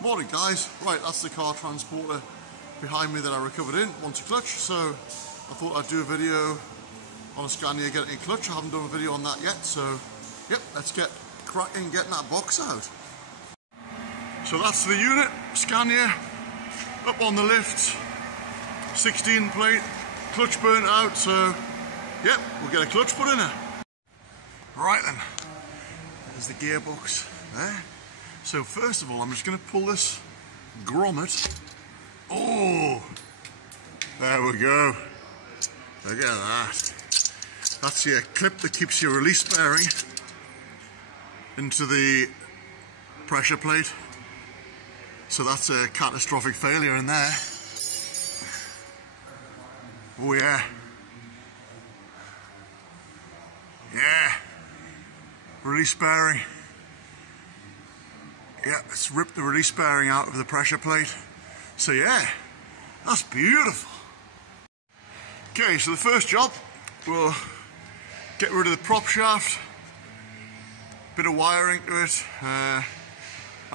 Morning guys, right, that's the car transporter behind me that I recovered in once a clutch, so I thought I'd do a video on a Scania getting in clutch. I haven't done a video on that yet, so yep, let's get cracking getting that box out. So that's the unit, Scania, up on the lift, 16 plate, clutch burnt out, so yep, we'll get a clutch put in her. Right then, there's the gearbox there. So first of all, I'm just going to pull this grommet. Oh, there we go. Look at that. That's your clip that keeps your release bearing into the pressure plate. So that's a catastrophic failure in there. Oh yeah. Yeah. Release bearing. Yeah, it's ripped the release bearing out of the pressure plate. So yeah, that's beautiful. Okay, so the first job, we'll get rid of the prop shaft. Bit of wiring to it. I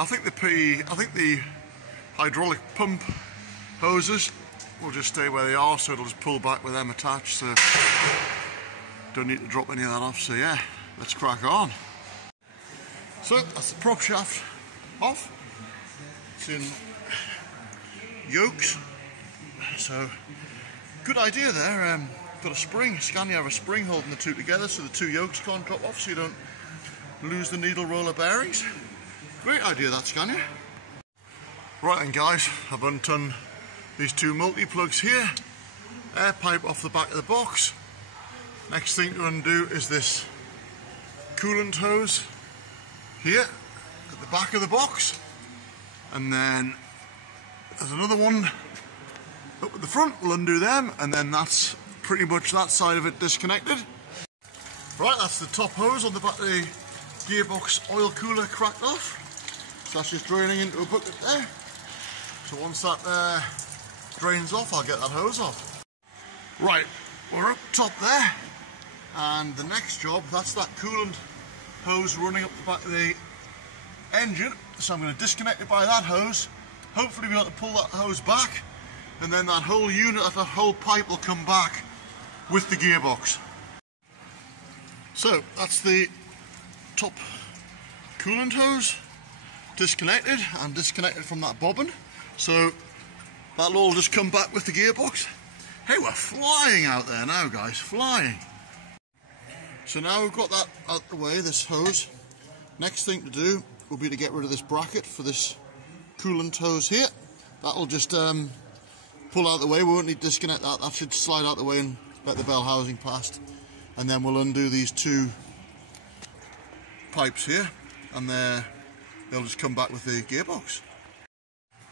think the hydraulic pump hoses will just stay where they are, so it'll just pull back with them attached. So don't need to drop any of that off. So yeah, let's crack on. So that's the prop shaft off. It's in yokes, so good idea there. Got a spring. Scania have a spring holding the two together, so the two yokes can't drop off, so you don't lose the needle roller bearings. Great idea that, Scania. Right then guys, I've undone these two multi-plugs here, air pipe off the back of the box. Next thing to undo is this coolant hose here at the back of the box, and then there's another one up at the front. We'll undo them, and then that's pretty much that side of it disconnected. Right, that's the top hose on the back of the gearbox oil cooler cracked off, so that's just draining into a bucket there. So once that drains off, I'll get that hose off. Right, we're up top there, and the next job, that's that coolant hose running up the back of the engine, so I'm going to disconnect it by that hose. Hopefully we'll be able to pull that hose back, and then that whole unit, that whole pipe will come back with the gearbox. So that's the top coolant hose disconnected and disconnected from that bobbin, so that'll all just come back with the gearbox. Hey, we're flying out there now guys, flying. So now we've got that out the way, this hose, next thing to do will be to get rid of this bracket for this coolant hose here. That'll just pull out the way. We won't need to disconnect that. That should slide out the way and let the bell housing past. And then we'll undo these two pipes here, and they'll just come back with the gearbox.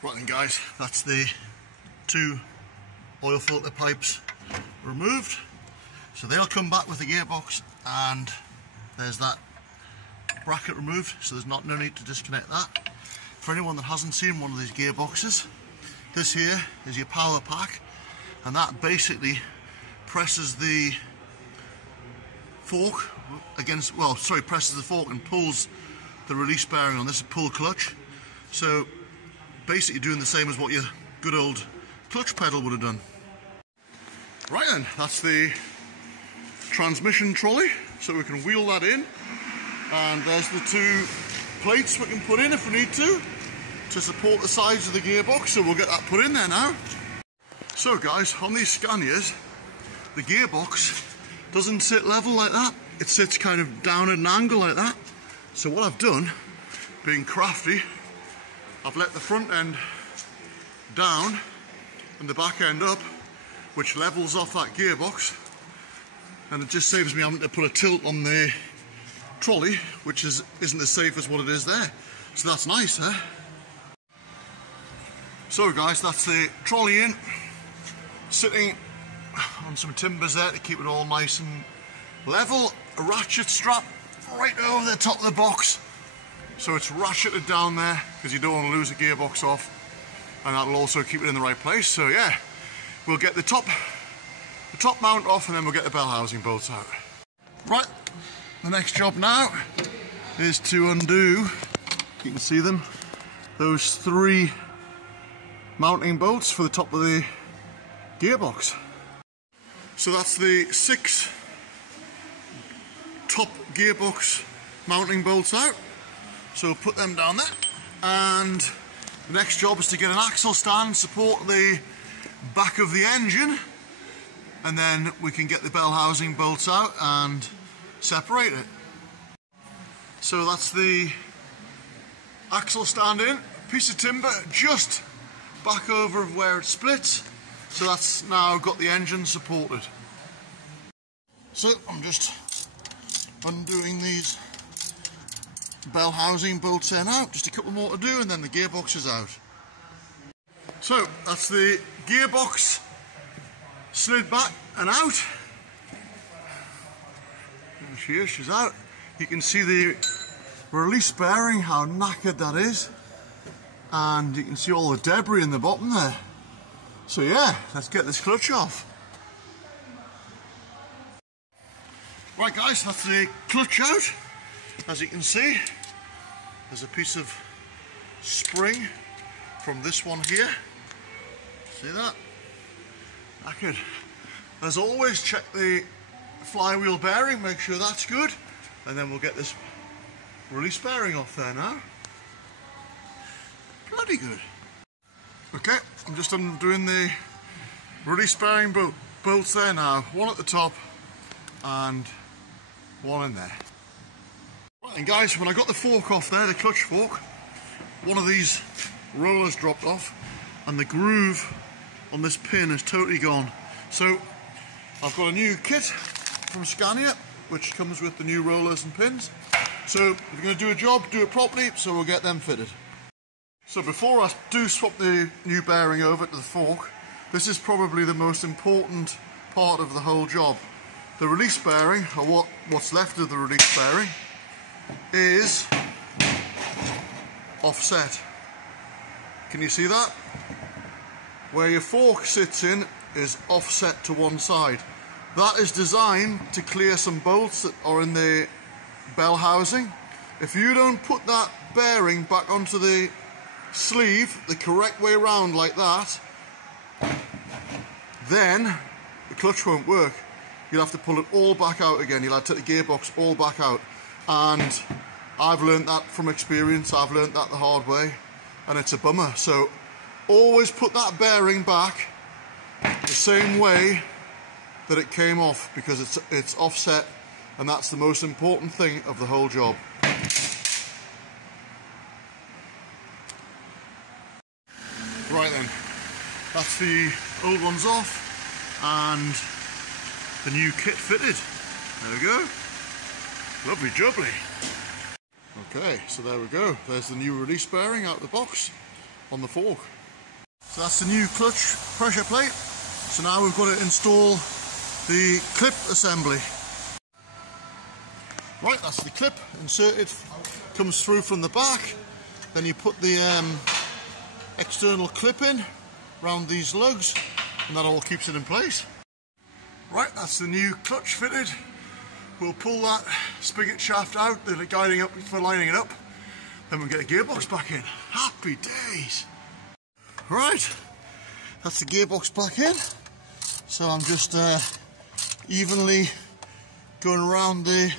Right then guys, that's the two oil filter pipes removed. So they'll come back with the gearbox, and there's that bracket removed, so there's no need to disconnect that. For anyone that hasn't seen one of these gearboxes, this here is your power pack, and that basically presses the fork against, presses the fork and pulls the release bearing on. This is pull clutch, so basically doing the same as what your good old clutch pedal would have done. Right then, that's the transmission trolley, so we can wheel that in, and there's the two plates we can put in if we need to support the sides of the gearbox, so we'll get that put in there now. So guys, on these Scanias, the gearbox doesn't sit level like that, it sits kind of down at an angle like that. So what I've done, being crafty, I've let the front end down and the back end up, which levels off that gearbox, and it just saves me having to put a tilt on the trolley, which isn't as safe as what it is there. So that's nice, huh? So guys, that's the trolley in, sitting on some timbers there to keep it all nice and level. A ratchet strap right over the top of the box, so it's ratcheted down there because you don't want to lose the gearbox off, and that'll also keep it in the right place. So yeah, we'll get the top mount off, and then we'll get the bell housing bolts out. Right, the next job now is to undo, you can see them, those 3 mounting bolts for the top of the gearbox. So that's the 6 top gearbox mounting bolts out. So we'll put them down there, and the next job is to get an axle stand, support the back of the engine, and then we can get the bell housing bolts out and separate it. So that's the axle stand in, piece of timber just back over where it splits, so that's now got the engine supported. So I'm just undoing these bell housing bolts in out, just a couple more to do and then the gearbox is out. So that's the gearbox slid back and out. There she is, she's out. You can see the release bearing, how knackered that is, and you can see all the debris in the bottom there. So yeah, let's get this clutch off. Right guys, that's the clutch out. As you can see, there's a piece of spring from this one here. See that? Knackered. As always, check the flywheel bearing, make sure that's good, and then we'll get this release bearing off there now. Bloody good. Okay, I'm just undoing the release bearing bolts there now. One at the top and one in there. Right then guys, when I got the fork off there, the clutch fork, one of these rollers dropped off and the groove on this pin is totally gone. So I've got a new kit from Scania which comes with the new rollers and pins. So if you're going to do a job, do it properly, so we'll get them fitted. So before I do swap the new bearing over to the fork, this is probably the most important part of the whole job. The release bearing, or what's left of the release bearing, is offset. Can you see that? Where your fork sits in is offset to one side. That is designed to clear some bolts that are in the bell housing. If you don't put that bearing back onto the sleeve the correct way around like that, then the clutch won't work. You'll have to pull it all back out again. You'll have to take the gearbox all back out. And I've learned that from experience. I've learned that the hard way, and it's a bummer. So always put that bearing back the same way that it came off, because it's offset, and that's the most important thing of the whole job. Right then, that's the old ones off and the new kit fitted. There we go. Lovely jubbly. Okay, so there we go. There's the new release bearing out of the box on the fork. So that's the new clutch pressure plate. So now we've got to install the clip assembly. Right, that's the clip inserted, comes through from the back. Then you put the external clip in around these lugs, and that all keeps it in place. Right, that's the new clutch fitted. We'll pull that spigot shaft out, the guiding up for lining it up, then we'll get the gearbox back in. Happy days! Right, that's the gearbox back in. So I'm just evenly going around the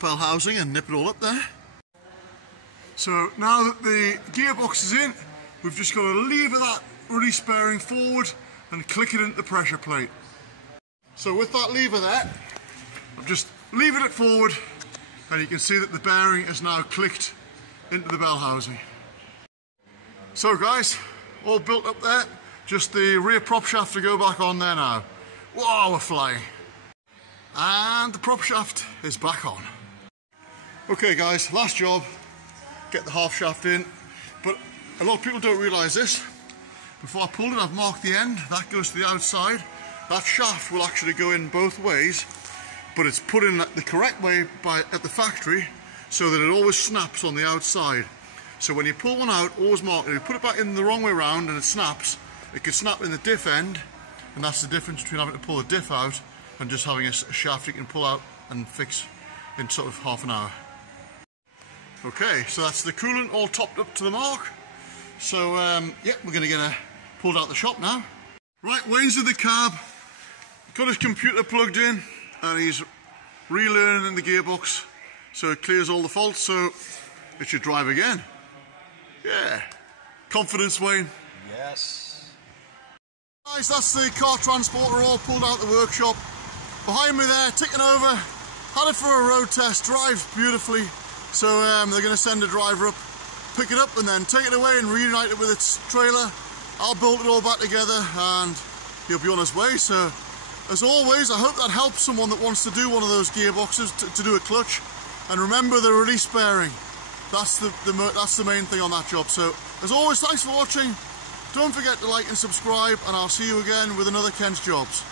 bell housing and nip it all up there. So now that the gearbox is in, we've just got to lever that release bearing forward and click it into the pressure plate. So with that lever there, I've just levered it forward, and you can see that the bearing is now clicked into the bell housing. So guys, all built up there, just the rear prop shaft to go back on there now. Whoa, we're flying. And the prop shaft is back on. Okay guys, last job, get the half shaft in, but a lot of people don't realise this. Before I pulled it, I've marked the end, that goes to the outside. That shaft will actually go in both ways, but it's put in the correct way at the factory so that it always snaps on the outside. So when you pull one out, always mark it. If you put it back in the wrong way around and it snaps, it could snap in the diff end, and that's the difference between having to pull the diff out and just having a shaft you can pull out and fix in sort of half an hour. Okay, so that's the coolant all topped up to the mark. So yeah, we're going to get her pulled out the shop now. Right, Wayne's in the cab, got his computer plugged in, and he's relearning the gearbox so it clears all the faults, so it should drive again. Yeah. Confidence, Wayne? Yes. Guys, that's the car transporter all pulled out the workshop. Behind me there, ticking over, had it for a road test, drives beautifully. So they're going to send a driver up, pick it up and then take it away and reunite it with its trailer. I'll bolt it all back together and he'll be on his way. So as always, I hope that helps someone that wants to do one of those gearboxes to do a clutch. And remember the release bearing. That's the main thing on that job. So as always, thanks for watching. Don't forget to like and subscribe, and I'll see you again with another Kent's Jobs.